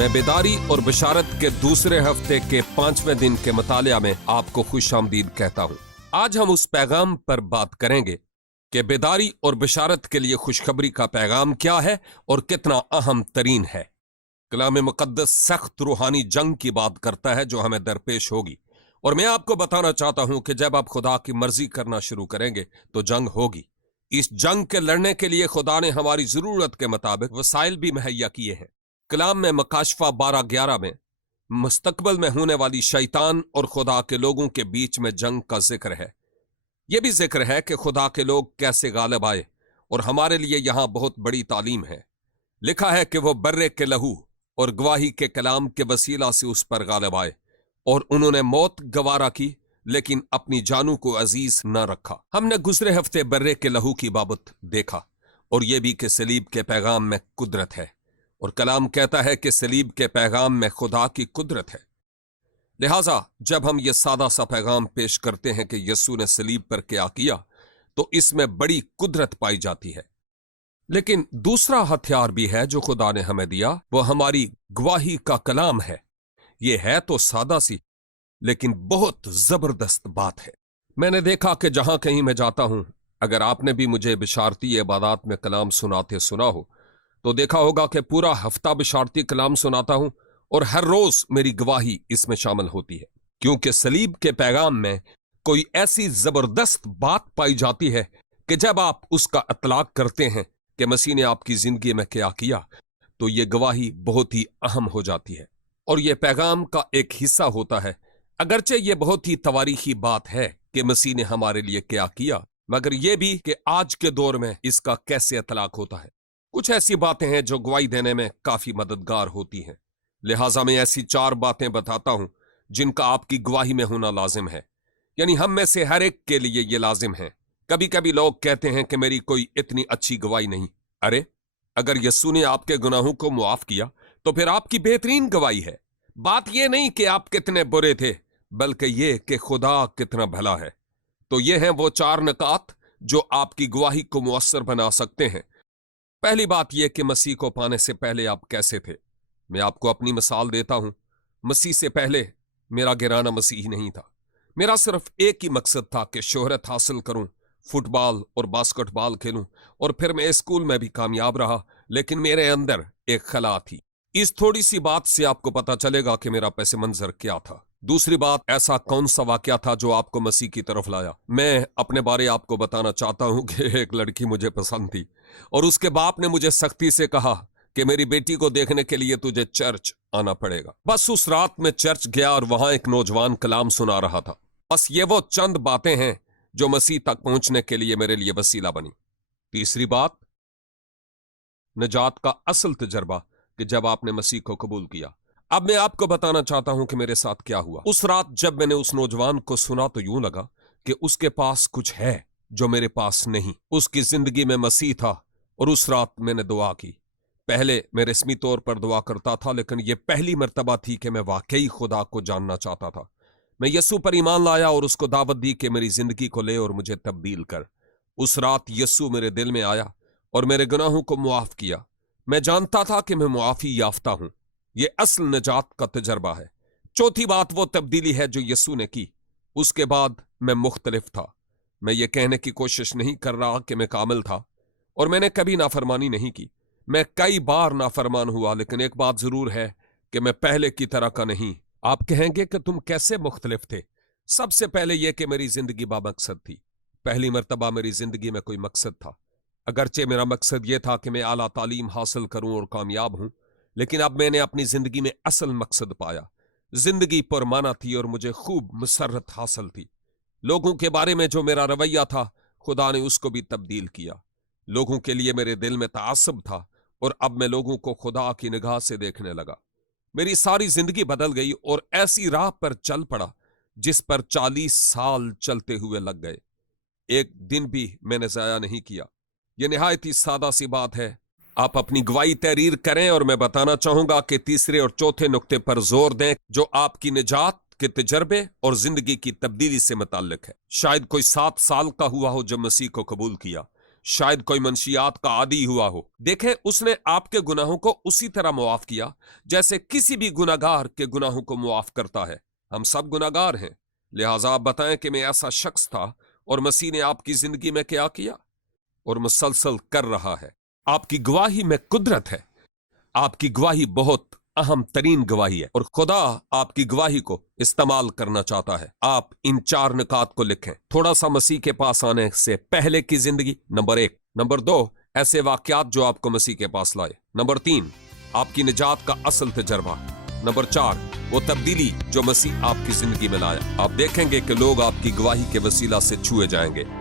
मैं बेदारी और बशारत के दूसरे हफ्ते के 5वें दिन के मुतालिया में आपको खुश आमदीद कहता हूं। आज हम उस पैगाम पर बात करेंगे कि बेदारी और बशारत के लिए खुशखबरी का पैगाम क्या है और कितना अहम तरीन है। कलाम मुक़द्दस सख्त रूहानी जंग की बात करता है जो हमें दरपेश होगी, और मैं आपको बताना चाहता हूं कि जब आप खुदा की मर्जी करना शुरू करेंगे तो जंग होगी। इस जंग के लड़ने के लिए खुदा ने हमारी जरूरत के मुताबिक वसाइल भी मुहैया किए हैं। कलाम में मकाशफा 12:11 में मुस्तकबिल में होने वाली शैतान और खुदा के लोगों के बीच में जंग का जिक्र है। यह भी जिक्र है कि खुदा के लोग कैसे गालिब आए, और हमारे लिए यहां बहुत बड़ी तालीम है। लिखा है कि वो बर्रे के लहू और गवाही के कलाम के वसीला से उस पर गालिब आए, और उन्होंने मौत गवारा की लेकिन अपनी जानों को अजीज न रखा। हमने गुजरे हफ्ते बर्रे के लहू की बाबत देखा, और यह भी कि सलीब के पैगाम में कुदरत है, और कलाम कहता है कि सलीब के पैगाम में खुदा की कुदरत है। लिहाजा जब हम ये सादा सा पैगाम पेश करते हैं कि यस्सू ने सलीब पर क्या किया, तो इसमें बड़ी कुदरत पाई जाती है। लेकिन दूसरा हथियार भी है जो खुदा ने हमें दिया, वो हमारी गवाही का कलाम है। ये है तो सादा सी, लेकिन बहुत जबरदस्त बात है। मैंने देखा कि जहां कहीं मैं जाता हूं, अगर आपने भी मुझे बिशारती इबादत में कलाम सुनाते सुना हो तो देखा होगा कि पूरा हफ्ता बिशारती कलाम सुनाता हूं, और हर रोज मेरी गवाही इसमें शामिल होती है, क्योंकि सलीब के पैगाम में कोई ऐसी जबरदस्त बात पाई जाती है कि जब आप उसका इतलाक करते हैं कि मसीह ने आपकी जिंदगी में क्या किया, तो यह गवाही बहुत ही अहम हो जाती है और यह पैगाम का एक हिस्सा होता है। अगरचे यह बहुत ही तवारीखी बात है कि मसीह ने हमारे लिए क्या किया, मगर यह भी कि आज के दौर में इसका कैसे इतलाक होता है। कुछ ऐसी बातें हैं जो गवाही देने में काफी मददगार होती हैं। लिहाजा मैं ऐसी 4 बातें बताता हूं जिनका आपकी गवाही में होना लाजिम है, यानी हम में से हर एक के लिए यह लाजिम है। कभी कभी लोग कहते हैं कि मेरी कोई इतनी अच्छी गवाही नहीं। अरे, अगर यस्सू ने आपके गुनाहों को मुआफ किया तो फिर आपकी बेहतरीन गवाही है। बात यह नहीं कि आप कितने बुरे थे, बल्कि यह कि खुदा कितना भला है। तो ये हैं वो 4 नकात जो आपकी गवाही को मुअस्सर बना सकते हैं। पहली बात यह कि मसीह को पाने से पहले आप कैसे थे। मैं आपको अपनी मिसाल देता हूं। मसीह से पहले मेरा गिराना मसीह नहीं था। मेरा सिर्फ एक ही मकसद था कि शोहरत हासिल करूं, फुटबॉल और बास्केटबॉल खेलूं, और फिर मैं स्कूल में भी कामयाब रहा, लेकिन मेरे अंदर एक खला थी। इस थोड़ी सी बात से आपको पता चलेगा कि मेरा पैसे मंजर क्या था। दूसरी बात, ऐसा कौन सा वाकया था जो आपको मसीह की तरफ लाया। मैं अपने बारे आपको बताना चाहता हूं कि एक लड़की मुझे पसंद थी, और उसके बाप ने मुझे सख्ती से कहा कि मेरी बेटी को देखने के लिए तुझे चर्च आना पड़ेगा। बस उस रात में चर्च गया और वहां एक नौजवान कलाम सुना रहा था। बस ये वो चंद बातें हैं जो मसीह तक पहुंचने के लिए मेरे लिए वसीला बनी। तीसरी बात, नजात का असल तजर्बा कि जब आपने मसीह को कबूल किया। अब मैं आपको बताना चाहता हूं कि मेरे साथ क्या हुआ। उस रात जब मैंने उस नौजवान को सुना तो यूं लगा कि उसके पास कुछ है जो मेरे पास नहीं। उसकी जिंदगी में मसीह था, और उस रात मैंने दुआ की। पहले मैं रस्मी तौर पर दुआ करता था, लेकिन यह पहली मर्तबा थी कि मैं वाकई खुदा को जानना चाहता था। मैं यस्सू पर ईमान लाया और उसको दावत दी कि मेरी जिंदगी को ले और मुझे तब्दील कर। उस रात यस्सू मेरे दिल में आया और मेरे गुनाहों को मुआफ किया। मैं जानता था कि मैं मुआफी याफ्ता हूं। यह असल नजात का तजर्बा है। चौथी बात, वो तब्दीली है जो यस्सू ने की। उसके बाद मैं मुख्तलिफ था। मैं ये कहने की कोशिश नहीं कर रहा कि मैं कामिल था, और मैंने कभी नाफरमानी नहीं की। मैं कई बार नाफरमान हुआ, लेकिन एक बात जरूर है कि मैं पहले की तरह का नहीं। आप कहेंगे कि तुम कैसे मुख्तलिफ थे। सबसे पहले यह कि मेरी जिंदगी बामकसद थी। पहली मर्तबा मेरी जिंदगी में कोई मकसद था। अगरचे मेरा मकसद यह था कि मैं आला तालीम हासिल करूं और कामयाब हूं, लेकिन अब मैंने अपनी जिंदगी में असल मकसद पाया। जिंदगी पुरमाना थी और मुझे खूब मुसर्रत हासिल थी। लोगों के बारे में जो मेरा रवैया था, खुदा ने उसको भी तब्दील किया। लोगों के लिए मेरे दिल में तासब था, और अब मैं लोगों को खुदा की निगाह से देखने लगा। मेरी सारी जिंदगी बदल गई और ऐसी राह पर चल पड़ा जिस पर 40 साल चलते हुए लग गए। एक दिन भी मैंने जाया नहीं किया। यह निहायत ही सादा सी बात है। आप अपनी गवाही तहरीर करें, और मैं बताना चाहूंगा कि तीसरे और चौथे नुक्ते पर जोर दें जो आपकी निजात के तजर्बे और जिंदगी की तब्दीली से मुताल्लिक है। शायद कोई 7 साल का हुआ हो जब मसीह को कबूल किया। शायद कोई मंशियात का आदी हुआ हो। देखें, उसने आपके गुनाहों को उसी तरह मुआफ किया जैसे किसी भी गुनाहगार के गुनाहों को मुआफ करता है। हम सब गुनाहगार हैं, लिहाजा आप बताएं कि मैं ऐसा शख्स था और मसीह ने आपकी जिंदगी में क्या किया और मुसलसल कर रहा है। आपकी गवाही में कुदरत है। आपकी गवाही बहुत अहम तरीन गवाही है और खुदा आपकी गवाही को इस्तेमाल करना चाहता है। आप इन 4 निकात को लिखें। थोड़ा सा मसीह के पास आने से पहले की जिंदगी, नंबर 1। नंबर 2, ऐसे वाकयात जो आपको मसीह के पास लाए। नंबर 3, आपकी निजात का असल तजर्बा। नंबर 4, वो तब्दीली जो मसीह आपकी जिंदगी में लाया। आप देखेंगे कि लोग आपकी गवाही के वसीला से छुए जाएंगे।